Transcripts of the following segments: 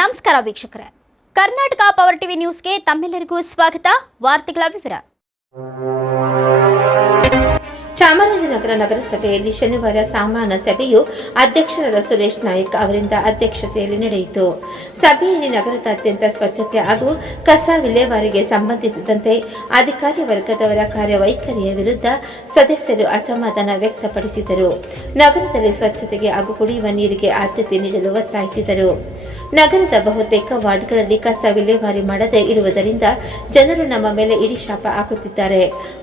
ನಮಸ್ಕಾರ ವೀಕ್ಷಕರೇ, Karnataka power TV ನ್ಯೂಸ್ಗೆ ತಮ್ಮೆಲ್ಲರಿಗೂ ಸ್ವಾಗತ. ವಾರ್ತೆಗಳ ವಿವರ. ಚಾಮರಾಜನಗರ ನಗರಸಭೆಯಲ್ಲಿ ಶನಿವಾರ ಸಾಮಾನ್ಯ ಸಭೆಯು ಅಧ್ಯಕ್ಷರಾದ ಸುರೇಶ್ ನಾಯ್ಕ್ ಅವರಿಂದ ಅಧ್ಯಕ್ಷತೆಯಲ್ಲಿ ನಡೆಯಿತು. ಸಭೆಯಲ್ಲಿ ನಗರದಾದ್ಯಂತ ಸ್ವಚ್ಛತೆ ಹಾಗೂ ಕಸ ವಿಲೇವಾರಿಗೆ ಸಂಬಂಧಿಸಿದಂತೆ ಅಧಿಕಾರಿ ವರ್ಗದವರ ಕಾರ್ಯವೈಖರಿಯ ವಿರುದ್ಧ ಸದಸ್ಯರು ಅಸಮಾಧಾನ ವ್ಯಕ್ತಪಡಿಸಿದರು. ನಗರದಲ್ಲಿ ಸ್ವಚ್ಛತೆಗೆ ಹಾಗೂ ಕುಡಿಯುವ ನೀರಿಗೆ ಆದ್ಯತೆ ನೀಡಲು ಒತ್ತಾಯಿಸಿದರು. ನಗರದ ಬಹುತೇಕ ವಾರ್ಡ್ಗಳಲ್ಲಿ ಕಸ ವಿಲೇವಾರಿ ಮಾಡದೇ ಇರುವುದರಿಂದ ಜನರು ನಮ್ಮ ಮೇಲೆ ಇಡೀ ಶಾಪ ಹಾಕುತ್ತಿದ್ದಾರೆ.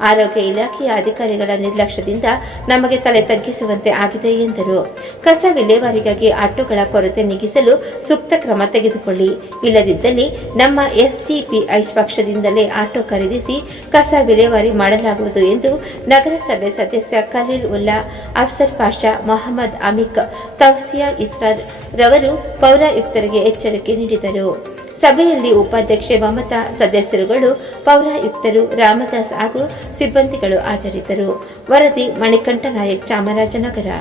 ಆರೋಗ್ಯ ಇಲಾಖೆಯ ಅಧಿಕಾರಿಗಳ ನಿರ್ಲಕ್ಷ್ಯದಿಂದ ನಮಗೆ ತಲೆ ತಗ್ಗಿಸುವಂತೆ ಆಗಿದೆ ಎಂದರು. ಕಸ ವಿಲೇವಾರಿಗಾಗಿ ಆಟೋಗಳ ಕೊರತೆ ನೀಗಿಸಲು ಸೂಕ್ತ ಕ್ರಮ ತೆಗೆದುಕೊಳ್ಳಿ, ಇಲ್ಲದಿದ್ದಲ್ಲಿ ನಮ್ಮ ಎಸ್ಡಿಪಿಐ ಪಕ್ಷದಿಂದಲೇ ಆಟೋ ಖರೀದಿಸಿ ಕಸ ವಿಲೇವಾರಿ ಮಾಡಲಾಗುವುದು ಎಂದು ನಗರಸಭೆ ಸದಸ್ಯ ಖಲೀಲ್ ಉಲ್ಲಾ, ಅಫ್ಸರ್ ಪಾಷಾ, ಮೊಹಮ್ಮದ್ ಅಮೀಕ್, ತೌಸಿಯಾ ಇಸ್ರಾರ್ ರವರು ಪೌರಾಯುಕ್ತರಿಗೆ ಎಚ್ಚರಿಕೆ ನೀಡಿದರು. ಸಭೆಯಲ್ಲಿ ಉಪಾಧ್ಯಕ್ಷೆ ಮಮತಾ, ಸದಸ್ಯರುಗಳು, ಪೌರಾಯುಕ್ತರು, ರಾಮದಾಸ್ ಹಾಗೂ ಸಿಬ್ಬಂದಿಗಳು ಹಾಜರಿದ್ದರು. ವರದಿ ಮಣಿಕಂಠ ನಾಯಕ್, ಚಾಮರಾಜನಗರ.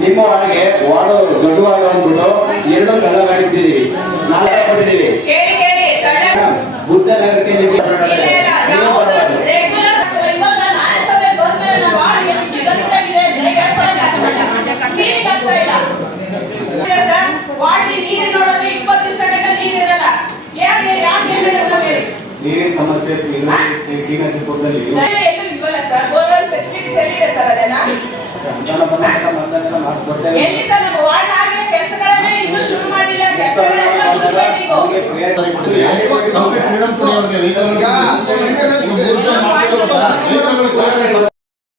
ನಿಮ್ಮ ವಾರ್ಡ್ಗೆ ವಾರ್ಡ್ ದೊಡ್ಡ ವಾರ್ಡ್ ಅಂದ್ಬಿಟ್ಟು 2 ಕಳ್ಳ ಗಾಡಿ ಬಿಟ್ಟಿದ್ದೀವಿ, 4 ಕೊಟ್ಟಿದ್ದೀವಿ. ಬುದ್ಧ ನಗರಕ್ಕೆ ನೀರಿನ ಸಮಸ್ಯೆ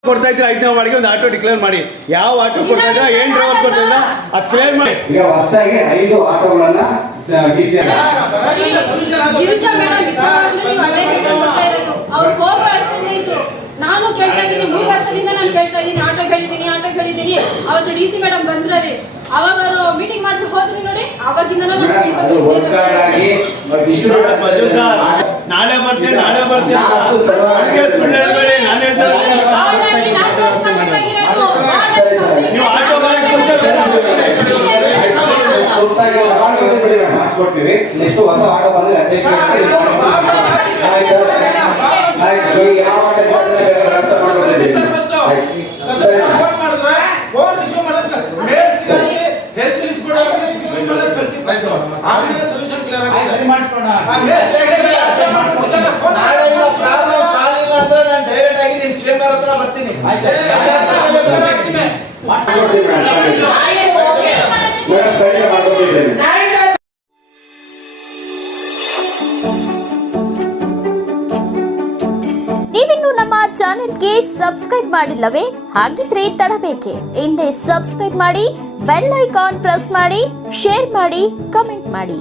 ಕೊಡ್ತಾ ಇದ್ರೆ 5ನೇ ವಾರ್ಡ್ಗೆ ಒಂದು ಆಟೋ ಡಿಕ್ಲೇರ್ ಮಾಡಿ. ಯಾವ ಆಟೋ ಕೊಡ್ತಾ ಇದ್ರೆ ಏನ್ ಡ್ರೈವರ್ ಕೊಡ್ತಾ ಇಲ್ಲ ಅದು ಕ್ಲಿಯರ್ ಮಾಡಿ. ಈಗ ಹೊಸದಾಗಿ 5 ಆಟೋಗಳನ್ನ ನಾನು ಕೇಳ್ತಾ ಇದ್ದೀನಿ, 3 ವರ್ಷದಿಂದ ನಾನು ಕೇಳ್ತಾ ಇದ್ದೀನಿ, ಆಟೋ ಹೇಳಿದ್ದೀನಿ. ಅವತ್ತು DC ಮೇಡಮ್ ಬಂದ್ರಿ, ಅವಾಗ ಅವರು ಮೀಟಿಂಗ್ ಮಾಡ್ಬಿಟ್ಟು ಹೋದ್ರಿ ನೋಡಿ. ಅವಾಗಿಂದ ನಾಳೆ ಬರ್ತೀನಿ ಮಾಡಿಸ್ಕೊಡ್ತೀವಿ. ನೆಕ್ಸ್ಟ್ ಹೊಸ ಆಟೋ ಬಂದ್ರೆ ಅಧ್ಯಕ್ಷ ಬರ್ತೀನಿ. ನೀವಿನ್ನು ನಮ್ಮ ಚಾನೆಲ್ಗೆ ಸಬ್ಸ್ಕ್ರೈಬ್ ಮಾಡಿಲ್ಲವೇ? ಹಾಗಿದ್ರೆ ತಡಬೇಕೆ? ಹಿಂದೆ ಸಬ್ಸ್ಕ್ರೈಬ್ ಮಾಡಿ, ಬೆಲ್ ಐಕಾನ್ ಪ್ರೆಸ್ ಮಾಡಿ, ಶೇರ್ ಮಾಡಿ, ಕಮೆಂಟ್ ಮಾಡಿ.